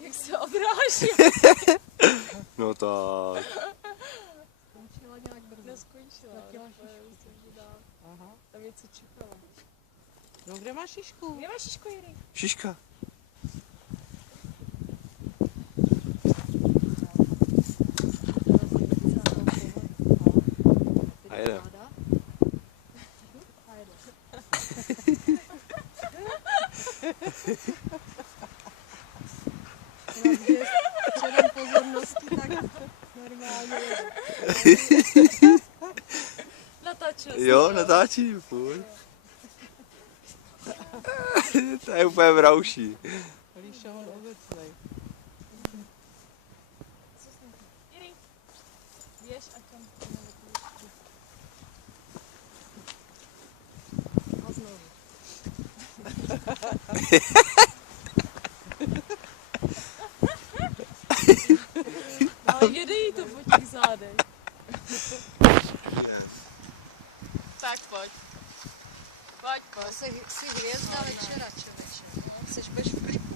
Jak se odráží. No tak. Skončila nějak brzo. Neskončila. Aha. Tam něco čekala. No kde máš šišku? Kde máš šišku, Jiří? Šiška. A jede. Předem pozornosti, tak normálně. Natáčel jsem. Jo, natáčím, furt. To je úplně vrauší. Líšoun obecnej. Jiří, běž a tam. A znovu. Ale jede jí to po těch zádech. Tak pojď. Pojď, pojď. Jsi hvězda večera, člověče. Jseš bez vlivu.